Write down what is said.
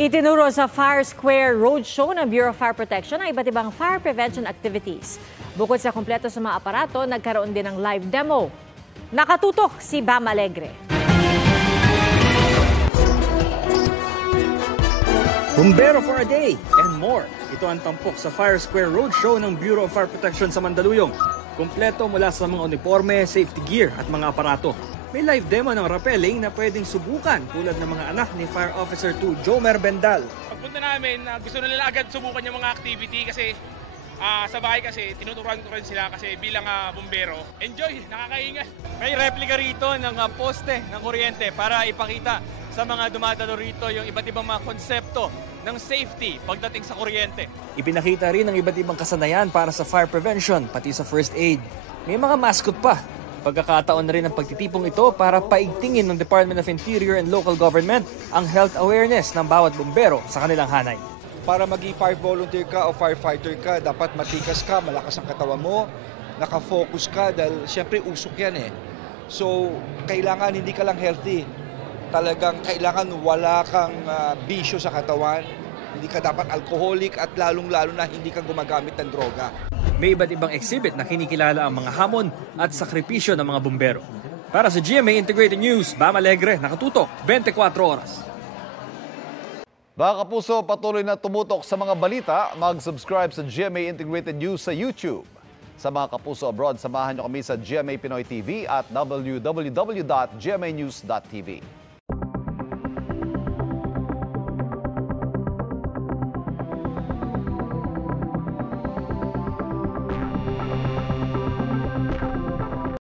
Itinuro sa Fire Square Roadshow ng Bureau of Fire Protection ang iba't ibang fire prevention activities. Bukod sa kumpleto sa mga aparato, nagkaroon din ng live demo. Nakatutok si Bam Alegre. Bumbero for a day and more. Ito ang tampok sa Fire Square Roadshow ng Bureau of Fire Protection sa Mandaluyong. Kumpleto mula sa mga uniforme, safety gear at mga aparato. May live demo ng rappelling na pwedeng subukan tulad ng mga anak ni Fire Officer 2 Jomer Bendal. Pagpunta namin, gusto na nila agad subukan yung mga activity kasi sa bahay kasi tinuturuan ko rin sila kasi bilang bumbero. Enjoy, nakakaingat. May replika rito ng poste ng kuryente para ipakita sa mga dumadalo rito yung iba't ibang mga konsepto ng safety pagdating sa kuryente. Ipinakita rin ang iba't ibang kasanayan para sa fire prevention, pati sa first aid. May mga mascot pa. Pagkakataon na rin ang pagtitipong ito para paigtingin ng Department of Interior and Local Government ang health awareness ng bawat bumbero sa kanilang hanay. Para maging fire volunteer ka o firefighter ka, dapat matikas ka, malakas ang katawan mo, nakafocus ka dahil siyempre usok yan eh. So, kailangan hindi ka lang healthy. Talagang kailangan wala kang bisyo sa katawan, hindi ka dapat alcoholic at lalong-lalo na hindi ka gumagamit ng droga. May iba't ibang exhibit na kinikilala ang mga hamon at sakripisyo ng mga bumbero. Para sa GMA Integrated News, Bam Alegre, nakatutok 24 oras. Mga kapuso, patuloy na tumutok sa mga balita. Mag-subscribe sa GMA Integrated News sa YouTube. Sa mga kapuso abroad, samahan nyo kami sa GMA Pinoy TV at www.gmanews.tv.